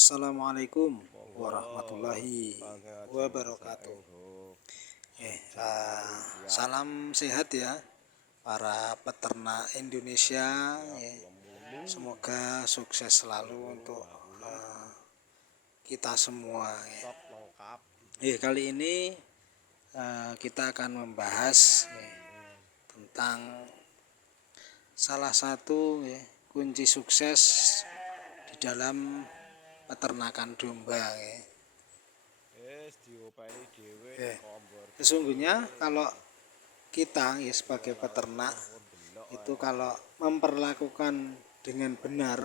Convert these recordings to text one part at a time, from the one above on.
Assalamualaikum Monggo warahmatullahi wabarakatuh. pangajian Salam sehat ya para peternak Indonesia. Semoga sukses selalu untuk kita semua. Kali ini kita akan membahas tentang salah satu kunci sukses di dalam peternakan domba. Sesungguhnya kalau kita sebagai peternak itu kalau memperlakukan dengan benar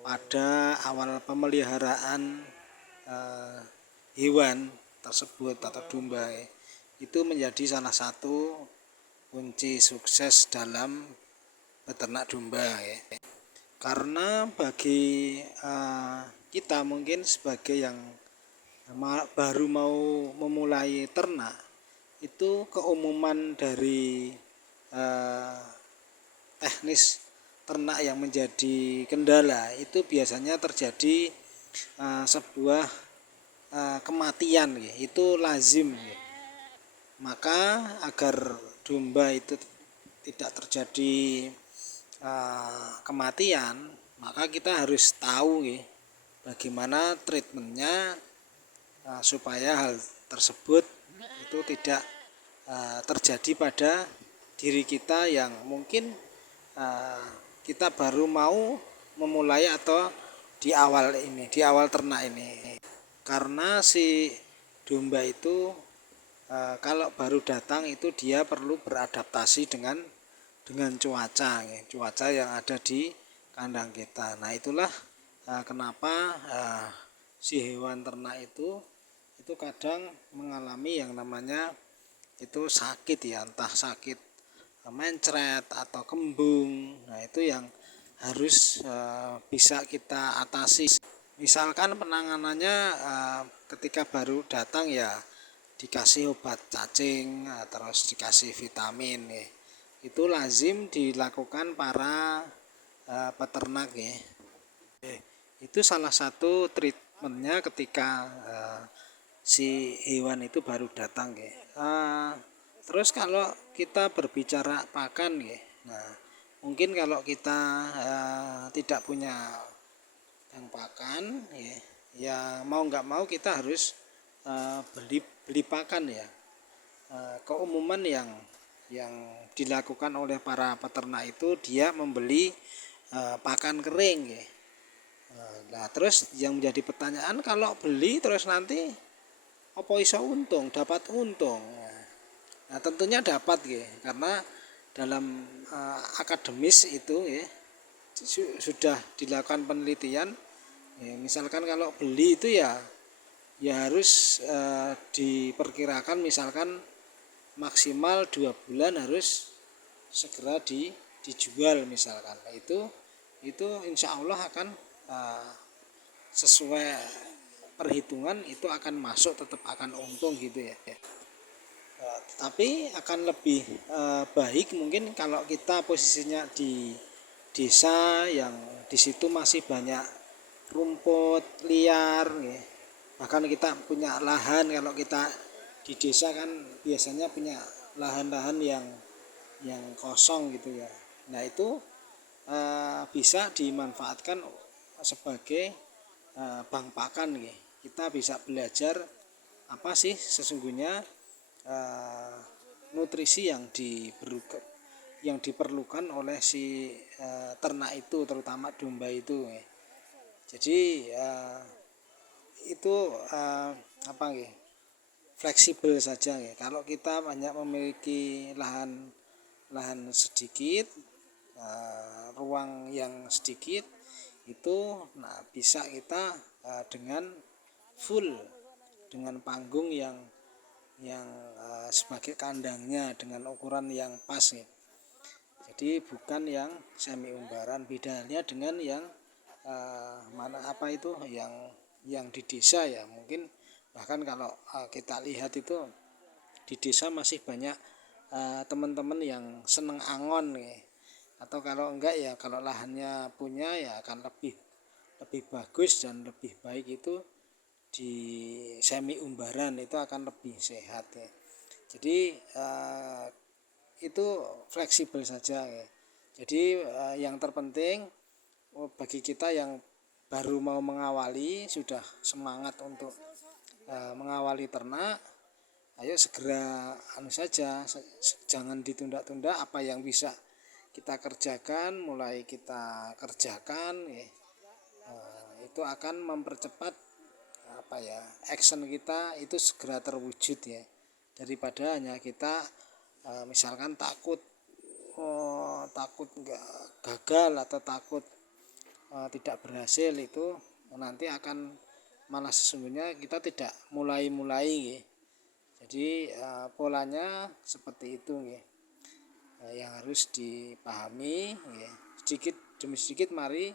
pada awal pemeliharaan hewan tersebut atau domba itu menjadi salah satu kunci sukses dalam peternak domba karena bagi kita mungkin sebagai yang baru mau memulai ternak itu keumuman dari teknis ternak yang menjadi kendala itu biasanya terjadi sebuah kematian itu lazim. Maka agar domba itu tidak terjadi kematian, maka kita harus tahu bagaimana treatmentnya supaya hal tersebut itu tidak terjadi pada diri kita yang mungkin kita baru mau memulai atau di awal ternak ini. Karena si domba itu kalau baru datang itu dia perlu beradaptasi dengan cuaca yang ada di kandang kita. Nah itulah kenapa si hewan ternak itu kadang mengalami yang namanya itu sakit entah sakit mencret atau kembung. Nah itu yang harus bisa kita atasi. Misalkan penanganannya ketika baru datang dikasih obat cacing, terus dikasih vitamin itu lazim dilakukan para peternak Itu salah satu treatmentnya ketika si hewan itu baru datang terus kalau kita berbicara pakan nah mungkin kalau kita tidak punya yang pakan ya mau nggak mau kita harus beli pakan keumuman yang dilakukan oleh para peternak itu dia membeli pakan kering Nah terus yang menjadi pertanyaan, kalau beli terus nanti apa iso dapat untung? Nah tentunya dapat karena dalam akademis itu sudah dilakukan penelitian. Misalkan kalau beli itu ya harus diperkirakan misalkan maksimal 2 bulan harus segera dijual misalkan. Nah, itu insya Allah akan sesuai perhitungan itu akan masuk, tetap akan untung gitu ya. Tapi akan lebih baik mungkin kalau kita posisinya di desa yang di situ masih banyak rumput liar bahkan kita punya lahan. Kalau kita di desa kan biasanya punya lahan-lahan yang kosong gitu ya. Nah itu bisa dimanfaatkan sebagai bank pakan Kita bisa belajar apa sih sesungguhnya nutrisi yang diperlukan oleh si ternak itu, terutama domba itu Jadi itu fleksibel saja Kalau kita banyak memiliki lahan sedikit, ruang yang sedikit itu bisa kita dengan full dengan panggung yang sebagai kandangnya dengan ukuran yang pas Jadi bukan yang semi umbaran. Bedanya dengan yang yang di desa mungkin bahkan kalau kita lihat itu di desa masih banyak teman-teman yang seneng angon atau kalau enggak kalau lahannya punya akan lebih lebih bagus dan lebih baik itu di semi umbaran, itu akan lebih sehat ya. Jadi itu fleksibel saja ya. Jadi yang terpenting bagi kita yang baru mau mengawali, sudah semangat untuk mengawali ternak, ayo segera saja, jangan ditunda-tunda. Apa yang bisa kita kerjakan mulai kita kerjakan ya. Itu akan mempercepat action kita itu segera terwujud ya, daripada hanya kita misalkan takut nggak gagal atau takut tidak berhasil, itu nanti akan malah sesungguhnya kita tidak mulai ya. Jadi polanya seperti itu ya, yang harus dipahami ya. Sedikit demi sedikit mari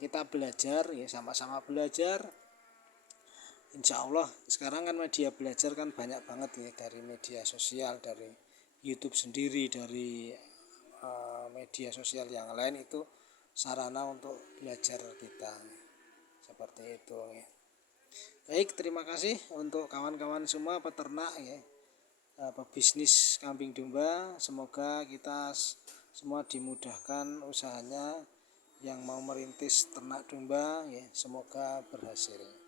kita belajar ya, sama-sama belajar. Insya Allah sekarang kan media belajar kan banyak banget ya, dari media sosial, dari YouTube sendiri, dari media sosial yang lain, itu sarana untuk belajar kita seperti itu ya. Baik, terima kasih untuk kawan-kawan semua peternak ya, pebisnis kambing domba. Semoga kita semua dimudahkan usahanya, yang mau merintis ternak domba ya, semoga berhasil.